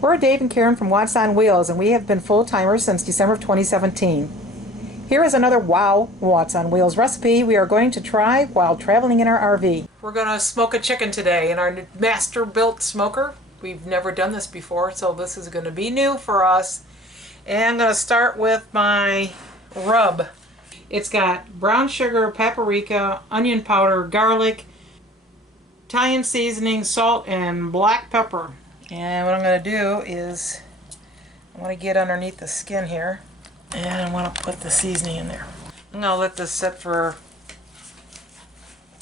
We're Dave and Karen from 𝗬𝗚𝗀𝗡𝗏 on Wheels, and we have been full-timers since December of 2017. Here is another WoW 𝗬𝗚𝗀 on Wheels recipe we are going to try while traveling in our RV. We're going to smoke a chicken today in our master-built smoker. We've never done this before, so this is going to be new for us. And I'm going to start with my rub. It's got brown sugar, paprika, onion powder, garlic, Italian seasoning, salt, and black pepper. And what I'm going to do is I want to get underneath the skin here, and I want to put the seasoning in there. I'm going to let this sit for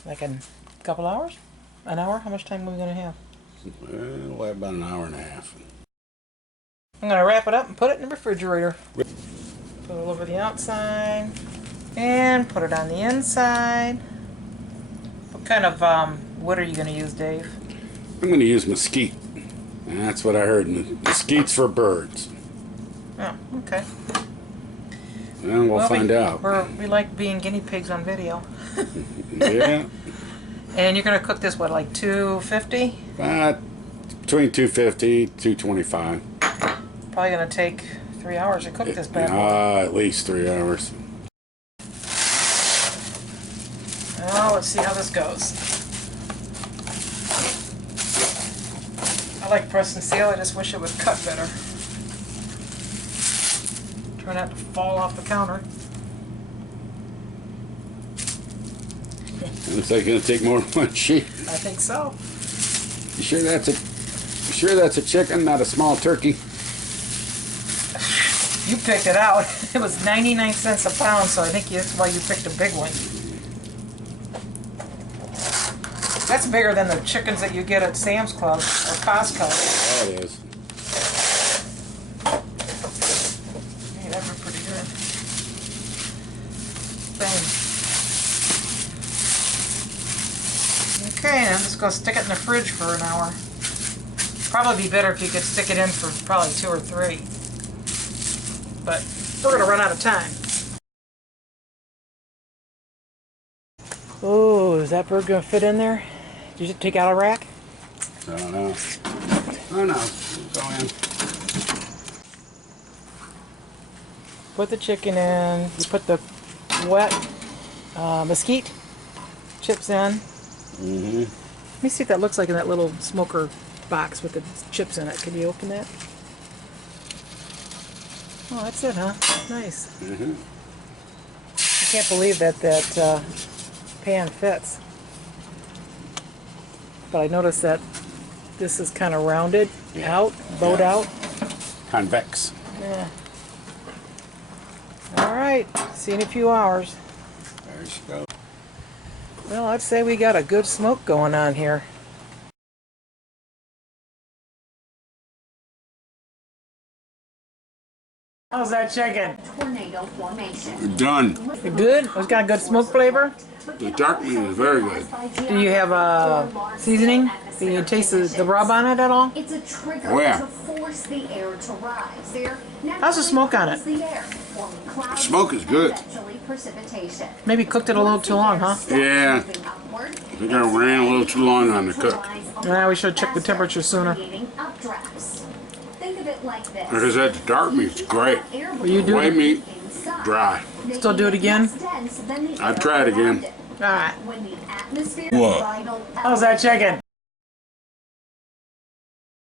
like a couple hours? An hour? How much time are we going to have? Well, about an hour and a half. I'm going to wrap it up and put it in the refrigerator. Put it over the outside and put it on the inside. What kind of wood are you going to use, Dave? I'm going to use mesquite. And that's what I heard. Mesquite's for birds. Oh, okay. Well, we'll find out. We like being guinea pigs on video. Yeah. And you're going to cook this, what, like 250? Between 250, 225. Probably going to take 3 hours to cook this bad boy. At least 3 hours. Well, let's see how this goes. I like press and seal, I just wish it would cut better. Try not to fall off the counter. Looks like it's going to take more than one sheet. I think so. You sure that's a chicken, not a small turkey? You picked it out. It was 99 cents a pound, so I think that's why you picked a big one. That's bigger than the chickens that you get at Sam's Club or Costco. Oh, it is. Hey, that was pretty good. Bang. Okay, I'm just going to stick it in the fridge for an hour. Probably be better if you could stick it in for probably 2 or 3. But we're going to run out of time. Oh, is that bird going to fit in there? Did you take out a rack? I don't know. Oh no, go in. Put the chicken in. You put the wet mesquite chips in. Mm-hmm. Let me see if that looks like in that little smoker box with the chips in it. Can you open that? Oh, that's it, huh? Nice. Mm-hmm. I can't believe that pan fits. But I noticed that this is kind of rounded out, bowed out. Convex. Yeah. All right. See you in a few hours. There she goes. Well, I'd say we got a good smoke going on here. How's that chicken? Tornado formation. Done. Good? It's got a good smoke flavor? The dark meat is very good. Do you have seasoning? Do you taste the rub on it at all? It's a trigger Oh, yeah. to force the air to rise. How's the smoke on it? The smoke is good. Maybe cooked it a little too long, huh? Yeah. I think I ran a little too long on the cook. Yeah, we should have checked the temperature sooner. Like I said, the dark meat's great. Will you do White it? meat, dry. Still do it again? I'd try it again. All right. What? How's that chicken?